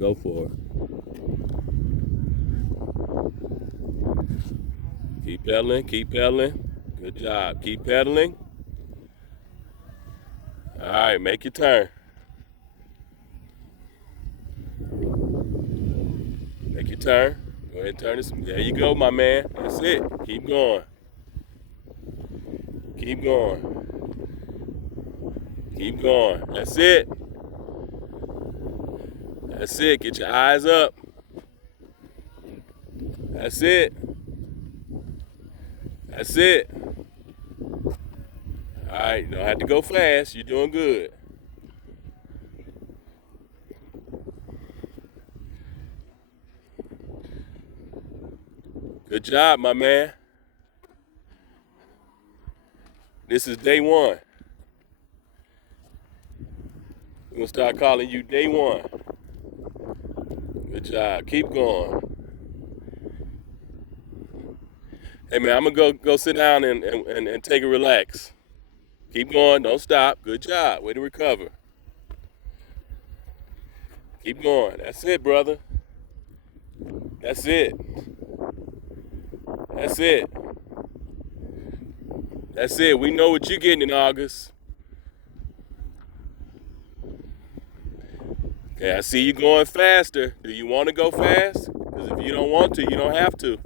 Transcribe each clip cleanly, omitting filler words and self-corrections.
Go for it. Keep pedaling, keep pedaling. Good job. Keep pedaling. All right, make your turn. Make your turn. Go ahead and turn this. There you go, my man. That's it. Keep going. Keep going. Keep going. That's it. That's it. Get your eyes up. That's it. That's it. All right, you don't have to go fast. You're doing good. Good job, my man. This is day one. We're going to start calling you day one. Good job. Keep going. Hey, man, I'm going to go sit down and take a relax. Keep going. Don't stop. Good job. Way to recover. Keep going. That's it, brother. That's it. That's it. That's it. We know what you're getting in August. Okay, I see you going faster. Do you want to go fast? Because if you don't want to, you don't have to.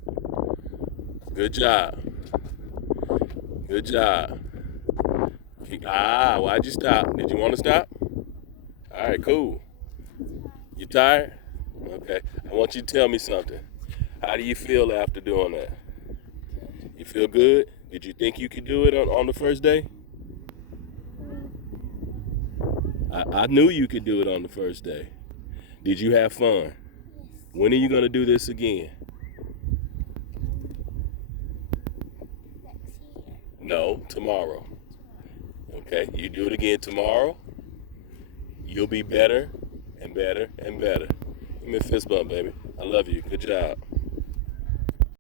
Good job. Good job. Why'd you stop? Did you want to stop? All right, cool. You tired? Okay. I want you to tell me something. How do you feel after doing that? You feel good? Did you think you could do it on the first day? I knew you could do it on the first day. Did you have fun? When are you going to do this again? No, tomorrow. Okay, you do it again tomorrow. You'll be better and better and better. Give me a fist bump, baby. I love you. Good job.